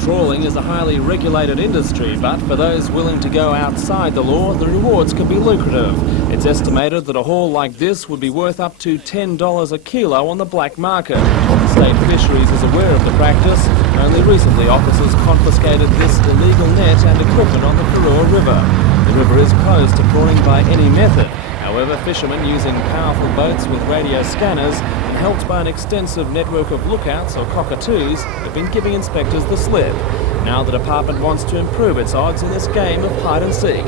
Trawling is a highly regulated industry, but for those willing to go outside the law, the rewards can be lucrative. It's estimated that a haul like this would be worth up to $10 a kilo on the black market. State Fisheries is aware of the practice. Only recently, officers confiscated this illegal net and equipment on the Karua River. The river is closed to trawling by any method. However, fishermen using powerful boats with radio scanners and helped by an extensive network of lookouts or cockatoos have been giving inspectors the slip. Now the department wants to improve its odds in this game of hide and seek.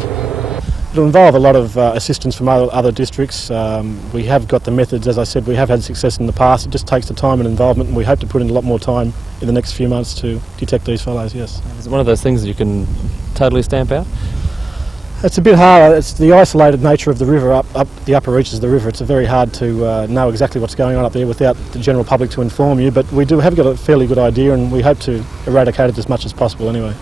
It'll involve a lot of assistance from other districts. We have got the methods, as I said, we have had success in the past. It just takes the time and involvement, and we hope to put in a lot more time in the next few months to detect these fellows, yes. Is it one of those things that you can totally stamp out? It's a bit hard. It's the isolated nature of the river, up the upper reaches of the river. It's very hard to know exactly what's going on up there without the general public to inform you, but we have got a fairly good idea, and we hope to eradicate it as much as possible anyway.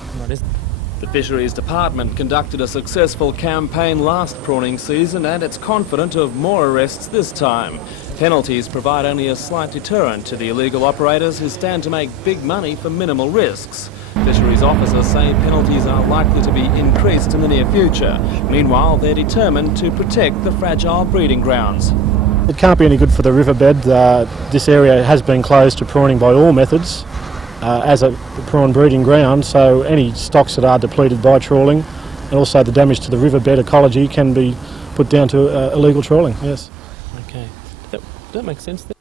The Fisheries Department conducted a successful campaign last prawning season, and it's confident of more arrests this time. Penalties provide only a slight deterrent to the illegal operators who stand to make big money for minimal risks. Fisheries officers say penalties are likely to be increased in the near future. Meanwhile, they're determined to protect the fragile breeding grounds. It can't be any good for the riverbed. This area has been closed to prawning by all methods as a prawn breeding ground, so any stocks that are depleted by trawling and also the damage to the riverbed ecology can be put down to illegal trawling, yes. Okay. That makes sense then.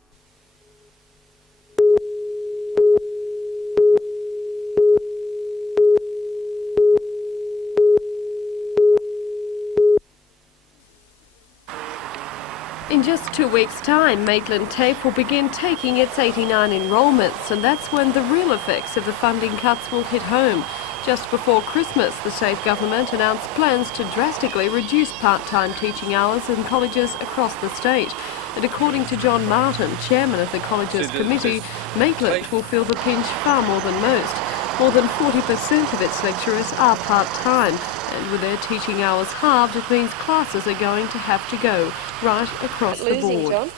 In just 2 weeks' time, Maitland TAFE will begin taking its 89 enrolments, and that's when the real effects of the funding cuts will hit home. Just before Christmas, the state government announced plans to drastically reduce part-time teaching hours in colleges across the state. And according to John Martin, chairman of the college's committee, Maitland will feel the pinch far more than most. More than 40% of its lecturers are part-time, and with their teaching hours halved, it means classes are going to have to go right across the board.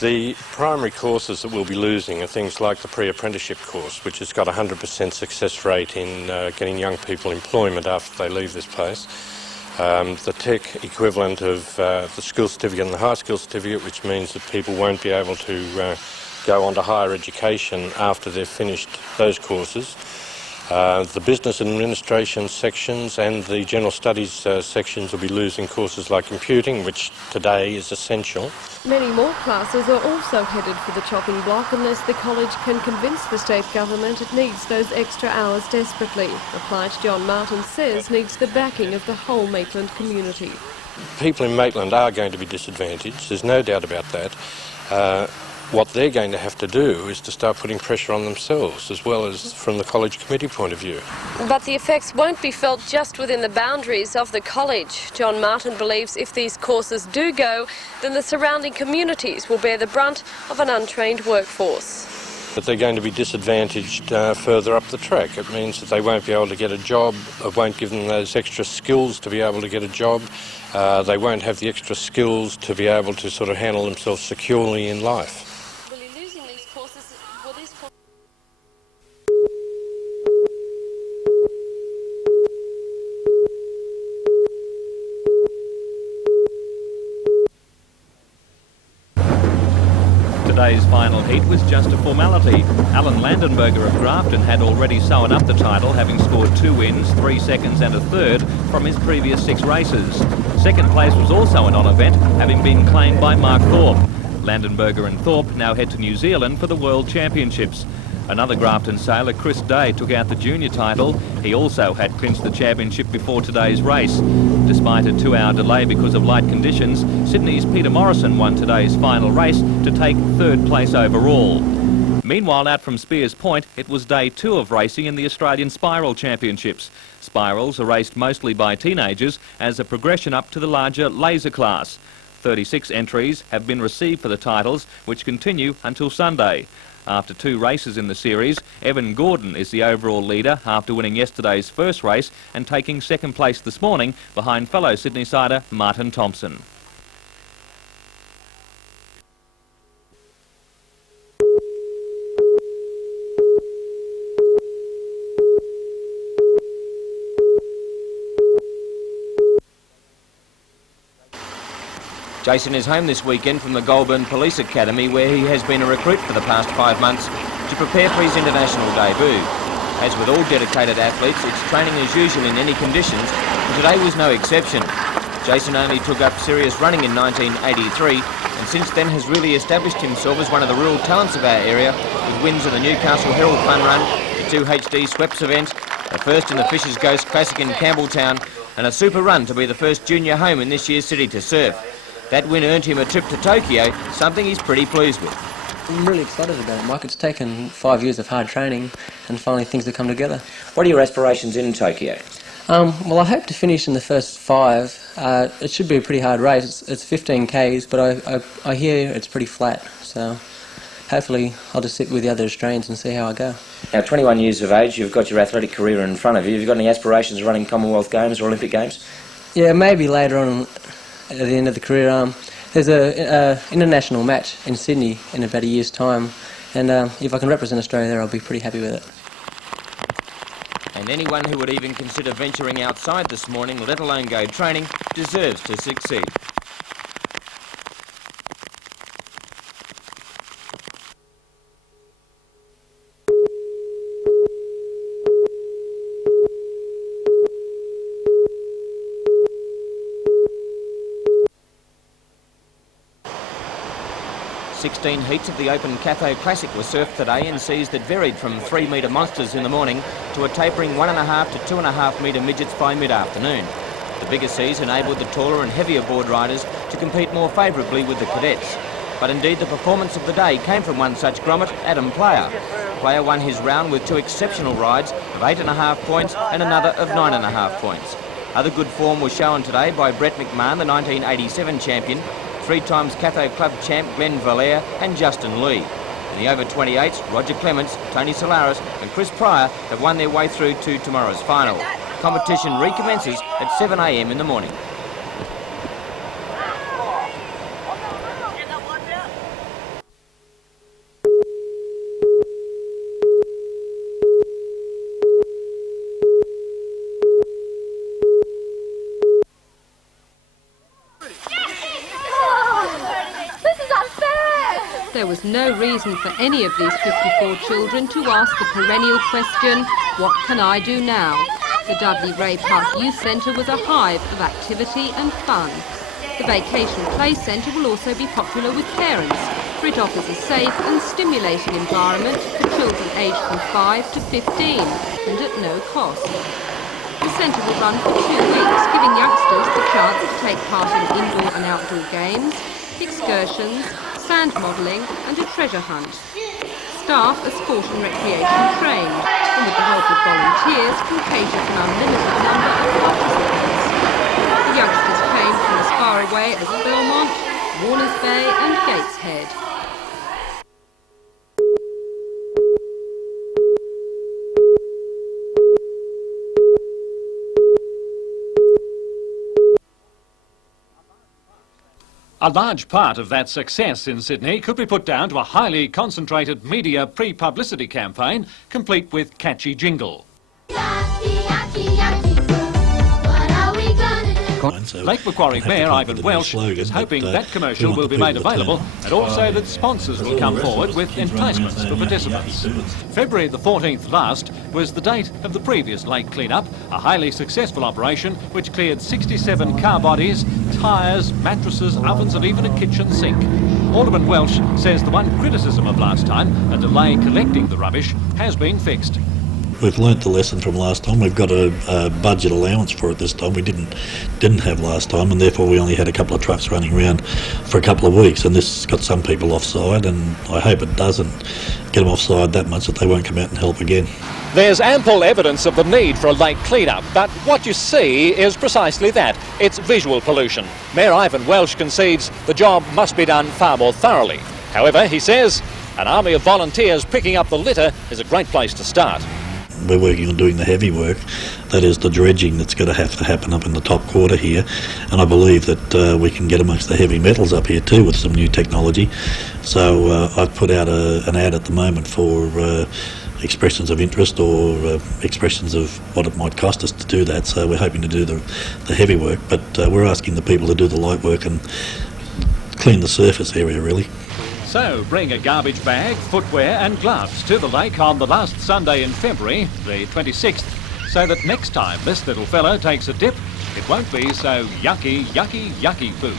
The primary courses that we'll be losing are things like the pre-apprenticeship course, which has got a 100% success rate in getting young people employment after they leave this place. The tech equivalent of the school certificate and the high school certificate, which means that people won't be able to go on to higher education after they've finished those courses. The business and administration sections and the general studies sections will be losing courses like computing, which today is essential. Many more classes are also headed for the chopping block unless the college can convince the state government it needs those extra hours desperately. A plight John Martin says needs the backing of the whole Maitland community. People in Maitland are going to be disadvantaged, there's no doubt about that. What they're going to have to do is to start putting pressure on themselves, as well as from the college committee point of view. But the effects won't be felt just within the boundaries of the college. John Martin believes if these courses do go, then the surrounding communities will bear the brunt of an untrained workforce. But they're going to be disadvantaged further up the track. It means that they won't be able to get a job, it won't give them those extra skills to be able to get a job, they won't have the extra skills to be able to sort of handle themselves securely in life. Today's final heat was just a formality. Alan Landenberger of Grafton had already sewn up the title, having scored 2 wins, 3 seconds and a third from his previous 6 races. Second place was also an on event, having been claimed by Mark Thorpe. Landenberger and Thorpe now head to New Zealand for the World Championships. Another Grafton sailor, Chris Day, took out the junior title. He also had clinched the championship before today's race. Despite a 2-hour delay because of light conditions, Sydney's Peter Morrison won today's final race to take 3rd place overall. Meanwhile, out from Spears Point, it was day 2 of racing in the Australian Spiral Championships. Spirals are raced mostly by teenagers as a progression up to the larger laser class. 36 entries have been received for the titles, which continue until Sunday. After 2 races in the series, Evan Gordon is the overall leader after winning yesterday's first race and taking 2nd place this morning behind fellow Sydney-sider Martin Thompson. Jason is home this weekend from the Goulburn Police Academy, where he has been a recruit for the past 5 months to prepare for his international debut. As with all dedicated athletes, it's training as usual in any conditions, and today was no exception. Jason only took up serious running in 1983, and since then has really established himself as one of the real talents of our area, with wins in the Newcastle Herald Fun Run, the 2 HD Sweps event, a first in the Fisher's Ghost Classic in Campbelltown, and a super run to be the first junior home in this year's City to Surf. That win earned him a trip to Tokyo, something he's pretty pleased with. I'm really excited about it, Mike. It's taken 5 years of hard training, and finally things have come together. What are your aspirations in Tokyo? Well, I hope to finish in the first 5. It should be a pretty hard race. It's 15 Ks, but I hear it's pretty flat, so hopefully I'll just sit with the other Australians and see how I go. Now, 21 years of age, you've got your athletic career in front of you. Have you got any aspirations of running Commonwealth Games or Olympic Games? Yeah, maybe later on at the end of the career. There's an international match in Sydney in about a year's time, and if I can represent Australia there, I'll be pretty happy with it. And anyone who would even consider venturing outside this morning, let alone go training, deserves to succeed. Sixteen heats of the Open Catho Classic were surfed today in seas that varied from 3-metre monsters in the morning to a tapering 1.5 to 2.5 metre midgets by mid-afternoon. The bigger seas enabled the taller and heavier board riders to compete more favourably with the cadets. But indeed the performance of the day came from one such grommet, Adam Player. Player won his round with 2 exceptional rides of 8.5 points and another of 9.5 points. Other good form was shown today by Brett McMahon, the 1987 champion, 3 times Catho Club champ Glenn Valere and Justin Lee. In the over 28s, Roger Clements, Tony Solaris and Chris Pryor have won their way through to tomorrow's final. Competition recommences at 7 a.m. in the morning. There was no reason for any of these 54 children to ask the perennial question, what can I do now? The Dudley Ray Park Youth Centre was a hive of activity and fun. The Vacation Play Centre will also be popular with parents, for it offers a safe and stimulating environment for children aged from 5 to 15 and at no cost. The centre will run for 2 weeks, giving youngsters the chance to take part in indoor and outdoor games, excursions, sand modelling and a treasure hunt. Staff are sport and recreation trained and with the help of volunteers can cater for an unlimited number of participants. The youngsters came from as far away as Belmont, Warners Bay and Gateshead. A large part of that success in Sydney could be put down to a highly concentrated media pre-publicity campaign, complete with catchy jingle. Lake Macquarie Mayor Ivan Welsh is hoping that commercial will be made available and also that sponsors will come forward with enticements for participants. February the 14th last was the date of the previous lake clean-up, a highly successful operation which cleared 67 car bodies, tyres, mattresses, ovens and even a kitchen sink. Alderman Welsh says the one criticism of last time, a delay collecting the rubbish, has been fixed. We've learnt the lesson from last time. We've got a budget allowance for it this time. We didn't have last time, and therefore we only had a couple of trucks running around for a couple of weeks, and this got some people offside, and I hope it doesn't get them offside that much that they won't come out and help again. There's ample evidence of the need for a lake clean-up, but what you see is precisely that. It's visual pollution. Mayor Ivan Welsh concedes the job must be done far more thoroughly. However, he says, an army of volunteers picking up the litter is a great place to start. We're working on doing the heavy work, that is the dredging that's going to have to happen up in the top quarter here, and I believe that we can get amongst the heavy metals up here too with some new technology. So I've put out an ad at the moment for expressions of interest or expressions of what it might cost us to do that, so we're hoping to do the heavy work, but we're asking the people to do the light work, and clean the surface area really. So bring a garbage bag, footwear and gloves to the lake on the last Sunday in February, the 26th, so that next time this little fella takes a dip, it won't be so yucky, yucky, yucky food.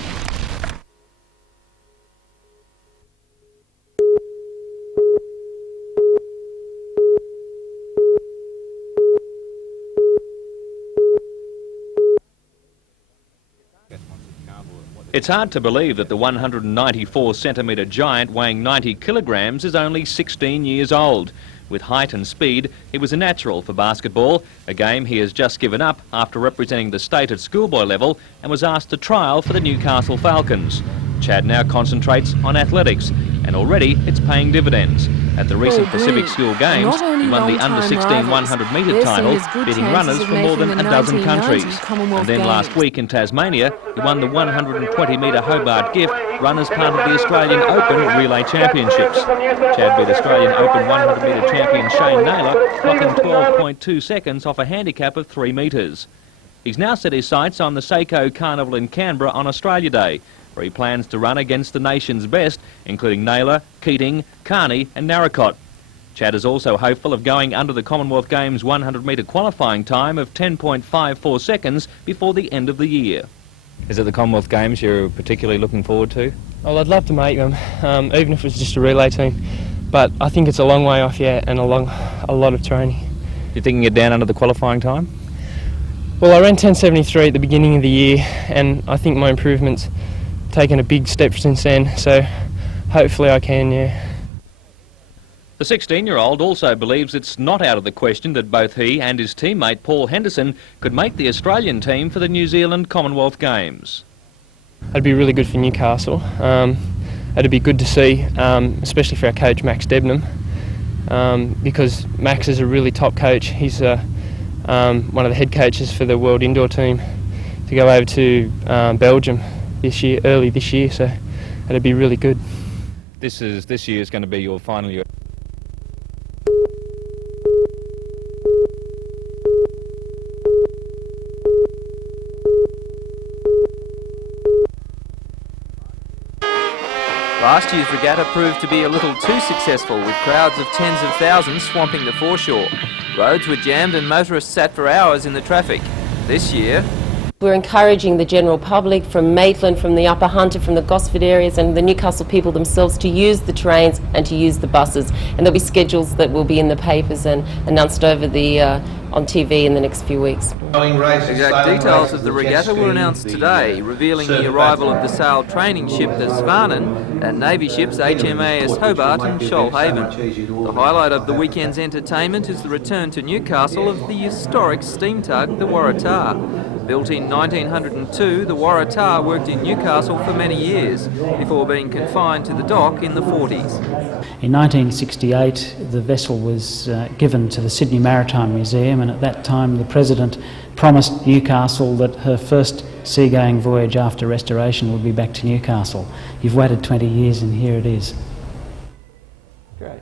It's hard to believe that the 194-centimetre giant weighing 90 kilograms is only 16 years old. With height and speed, he was a natural for basketball, a game he has just given up after representing the state at schoolboy level and was asked to trial for the Newcastle Falcons. Chad now concentrates on athletics, and already it's paying dividends. At the recent Pacific School Games, he won the under-16 100-metre title, beating runners from more than a dozen countries. And then last week in Tasmania, he won the 120-metre Hobart Gift, run as part of the Australian Open Relay Championships. Chad beat Australian Open 100-metre champion Shane Naylor, clocking 12.2 seconds off a handicap of 3 metres. He's now set his sights on the Seiko Carnival in Canberra on Australia Day, where he plans to run against the nation's best, including Naylor, Keating, Carney and Narracott. Chad is also hopeful of going under the Commonwealth Games 100-metre qualifying time of 10.54 seconds before the end of the year. Is it the Commonwealth Games you're particularly looking forward to? Well, I'd love to make them, even if it's just a relay team. But I think it's a long way off yet and a lot of training. You thinking you're down under the qualifying time? Well, I ran 10.73 at the beginning of the year, and I think my improvement's taken a big step since then, so hopefully I can, yeah. The 16-year-old also believes it's not out of the question that both he and his teammate Paul Henderson could make the Australian team for the New Zealand Commonwealth Games. It'd be really good for Newcastle. It'd be good to see, especially for our coach Max Debnam, because Max is a really top coach. He's one of the head coaches for the World Indoor team to go over to Belgium early this year, so it'd be really good. This year is going to be your final year. Last year's regatta proved to be a little too successful, with crowds of tens of thousands swamping the foreshore. Roads were jammed and motorists sat for hours in the traffic. This year, we're encouraging the general public from Maitland, from the Upper Hunter, from the Gosford areas and the Newcastle people themselves to use the trains and to use the buses. And there'll be schedules that will be in the papers and announced over the on TV in the next few weeks. Exact details of the regatta were announced today, revealing the arrival of the sail training ship the Svanen and Navy ships HMAS Hobart and Shoalhaven. The highlight of the weekend's entertainment is the return to Newcastle of the historic steam tug, the Waratah. Built in 1902, the Waratah worked in Newcastle for many years, before being confined to the dock in the 40s. In 1968, the vessel was given to the Sydney Maritime Museum, and at that time the President promised Newcastle that her first seagoing voyage after restoration would be back to Newcastle. You've waited 20 years and here it is. Great.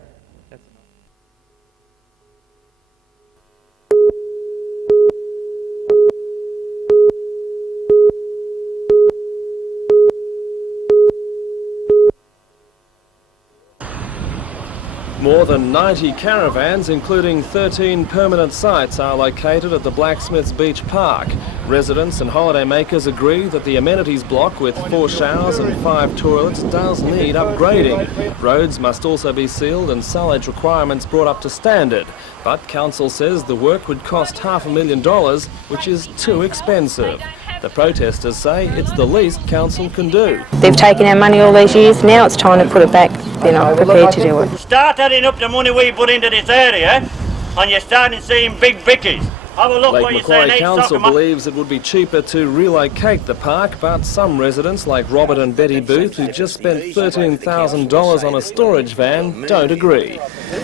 More than 90 caravans, including 13 permanent sites, are located at the Blacksmiths Beach Park. Residents and holidaymakers agree that the amenities block with 4 showers and 5 toilets does need upgrading. Roads must also be sealed and silage requirements brought up to standard. But council says the work would cost $500,000, which is too expensive. The protesters say it's the least council can do. They've taken our money all these years, now it's time to put it back. They're not prepared to do it. Start adding up the money we put into this area and you're starting seeing big vickies. Have a look Lake what you're Macquarie saying. Council believes it would be cheaper to relocate the park, but some residents like Robert and Betty Booth, who just spent $13,000 on a storage van, don't agree.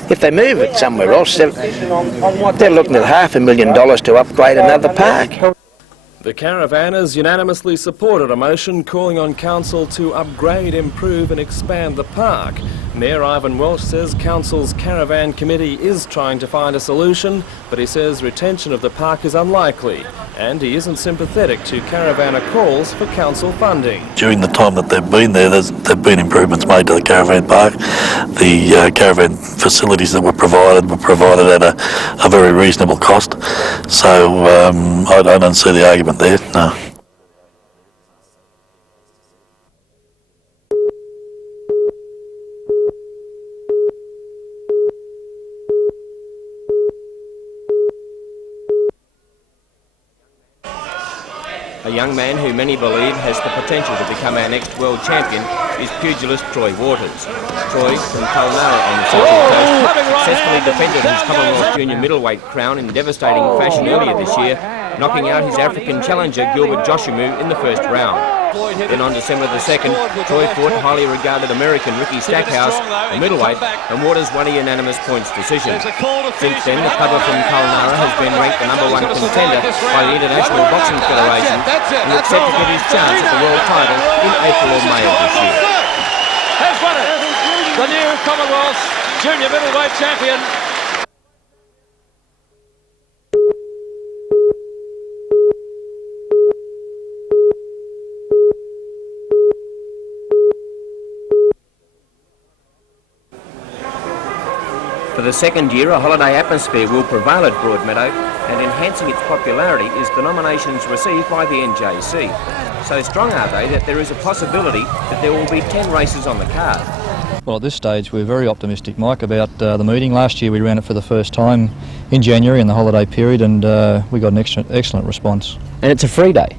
If they move it somewhere else, they're looking at $500,000 to upgrade another park. The caravanners unanimously supported a motion calling on council to upgrade, improve and expand the park. Mayor Ivan Welsh says Council's Caravan Committee is trying to find a solution, but he says retention of the park is unlikely, and he isn't sympathetic to caravanner calls for council funding. During the time that they've been there, there've been improvements made to the caravan park. The caravan facilities that were provided at a very reasonable cost. So I don't see the argument there, no. A young man who many believe has the potential to become our next world champion is pugilist Troy Waters. Troy, from Kulnara on the Central Coast, successfully defended his Commonwealth Junior middleweight crown in devastating fashion earlier this year, knocking out his African challenger Gilbert Joshimu in the first round. Then on December the 2nd, Troy fought highly regarded American Ricky Stackhouse, a middleweight, and Waters won a unanimous points decision. Since then, the clubber from Kulnara has been ranked the #1 contender by the International Boxing Federation and looks set to get his chance at the world title in April or May of this year. Has won it, the new Commonwealth Junior middleweight champion. For the second year, a holiday atmosphere will prevail at Broadmeadow, and enhancing its popularity is the nominations received by the NJC. So strong are they that there is a possibility that there will be 10 races on the card. Well, at this stage we're very optimistic, Mike, about the meeting. Last year we ran it for the first time in January in the holiday period, and we got an excellent response. And it's a free day?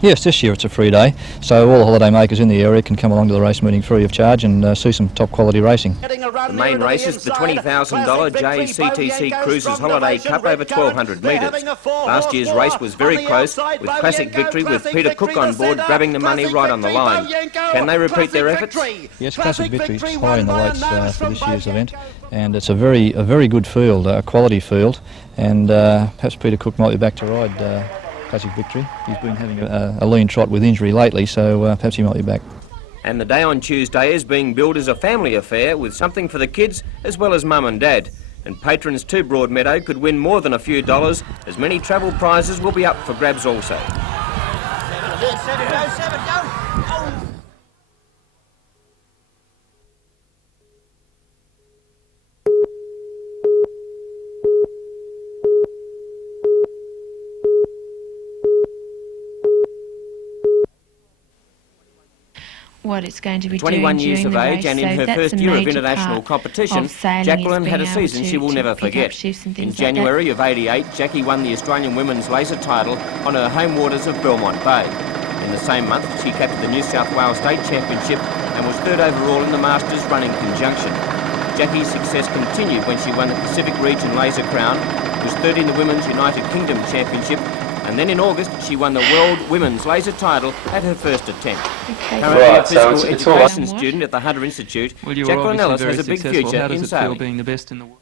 Yes, this year it's a free day, so all the holiday makers in the area can come along to the race meeting free of charge and see some top quality racing. The main race is the $20,000 JCTC Cruisers Holiday Cup over 1,200 metres. Last year's race was very close, with Classic Victory with Peter Cook on board grabbing the money right on the line. Can they repeat their efforts? Yes, Classic Victory is high in the weights for this year's event, and it's a very good field, a quality field, and perhaps Peter Cook might be back to ride Classic Victory. He's been having a lean trot with injury lately, so perhaps he might be back. And the day on Tuesday is being billed as a family affair with something for the kids as well as mum and dad. And patrons to Broadmeadow could win more than a few dollars, as many travel prizes will be up for grabs also. What it's going to be 21 doing years of during the age race, and in her so first year of international competition, Jacqueline had a season she will never forget. In January of '88, Jackie won the Australian Women's Laser title on her home waters of Belmont Bay. In the same month, she captured the New South Wales State Championship and was third overall in the Masters running conjunction. Jackie's success continued when she won the Pacific Region Laser Crown, was third in the Women's United Kingdom Championship, and then in August she won the World Women's Laser title at her first attempt. Currently a physical education student at the Hunter Institute, Jacqueline Ellis has a big future How does in it feel sailing. being the best in the world?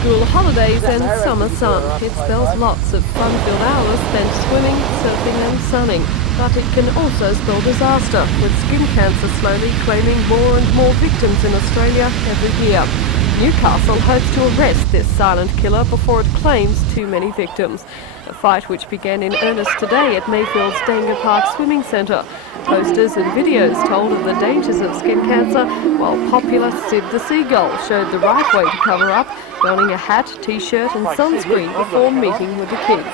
School holidays and summer sun. It spells lots of fun-filled hours spent swimming, surfing and sunning. But it can also spell disaster, with skin cancer slowly claiming more and more victims in Australia every year. Newcastle hopes to arrest this silent killer before it claims too many victims. A fight which began in earnest today at Mayfield's Danger Park Swimming Centre. Posters and videos told of the dangers of skin cancer, while popular Sid the Seagull showed the right way to cover up, donning a hat, t-shirt and sunscreen before meeting with the kids.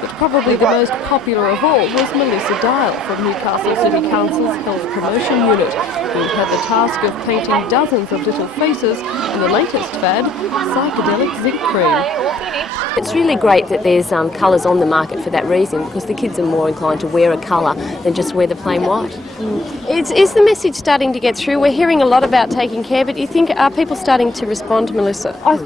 But probably the most popular of all was Melissa Dial from Newcastle City Council's Health Promotion Unit, who had the task of painting dozens of little faces in the latest fad, psychedelic zinc cream. It's really great that there's colours on the market for that reason, because the kids are more inclined to wear a colour than just wear the plain white. Is the message starting to get through? We're hearing a lot about taking care, but you think, are people starting to respond, Melissa? I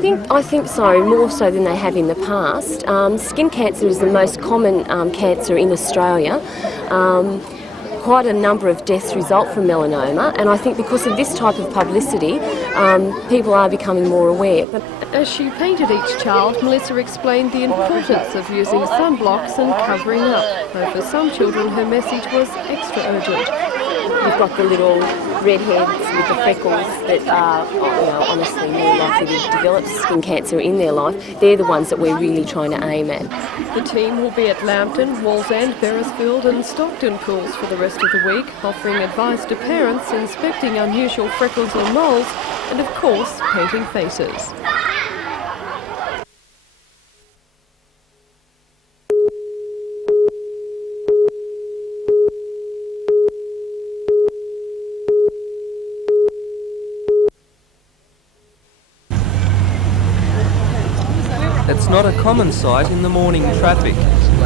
think so, more so than they have in the past. Skin cancer is the most common cancer in Australia. quite a number of deaths result from melanoma, and I think because of this type of publicity, people are becoming more aware. But as she painted each child, Melissa explained the importance of using sunblocks and covering up, though for some children her message was extra urgent. You've got the little redheads with the freckles that are, honestly more likely to develop skin cancer in their life. They're the ones that we're really trying to aim at. The team will be at Lambton, Wallsend, Beresfield and Stockton pools for the rest of the week, offering advice to parents, inspecting unusual freckles or moles, and of course, painting faces. It's not a common sight in the morning traffic.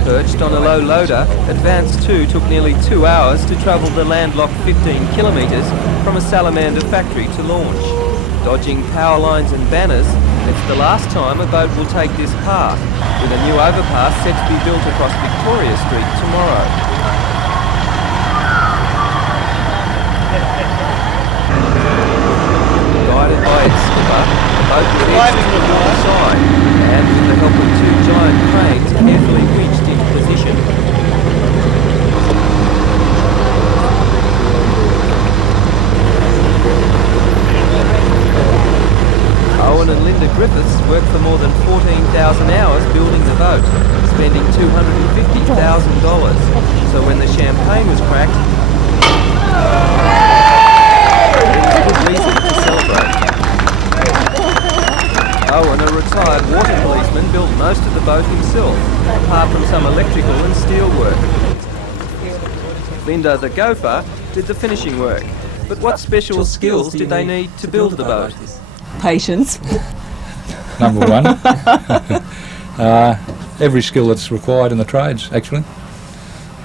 Perched on a low loader, Advance 2 took nearly 2 hours to travel the landlocked 15 kilometres from a salamander factory to launch. Dodging power lines and banners, it's the last time a boat will take this path, with a new overpass set to be built across Victoria Street tomorrow. Guided by its skipper, the boat was edged to the side, and with the help of 2 giant cranes carefully reached into position. Owen and Linda Griffiths worked for more than 14,000 hours building the boat, spending $250,000. So when the champagne was cracked, it was easy to celebrate. Owen, a retired water policeman, built most of the boat himself, apart from some electrical and steel work. Linda, the gopher, did the finishing work. But what special skills did they need to build the boat? Patience. Number one. Every skill that's required in the trades, actually.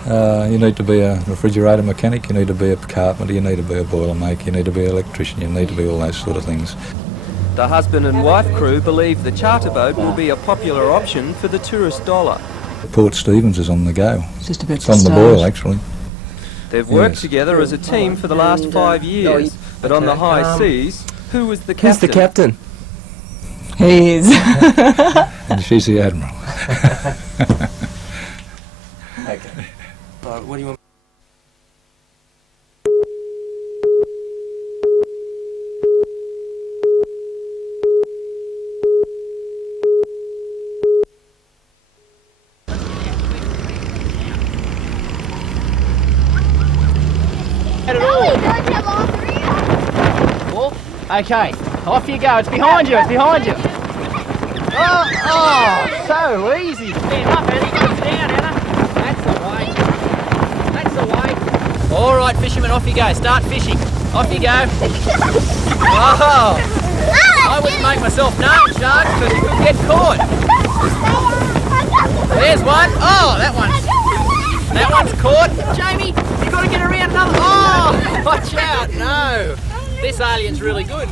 You need to be a refrigerator mechanic, you need to be a carpenter, you need to be a boiler maker, you need to be an electrician, you need to be all those sort of things. The husband and wife crew believe the charter boat will be a popular option for the tourist dollar. Port Stephens is on the go. Just about it's on the boil, actually. They've worked together as a team for the last 5 years, but on the high seas, who was the captain? Who's the captain? He is. And she's the admiral. Okay. What do you want? Okay, off you go. It's behind you. It's behind you. Oh, so easy. Stand up, Anna. Go down, Anna. That's the way. That's the way. All right, fishermen, off you go. Start fishing. Off you go. Oh, I wouldn't make myself known, sharks, because you could get caught. There's one. Oh, that one's caught. Jamie, you got to get around another. Oh, watch out. No. This alien's really good.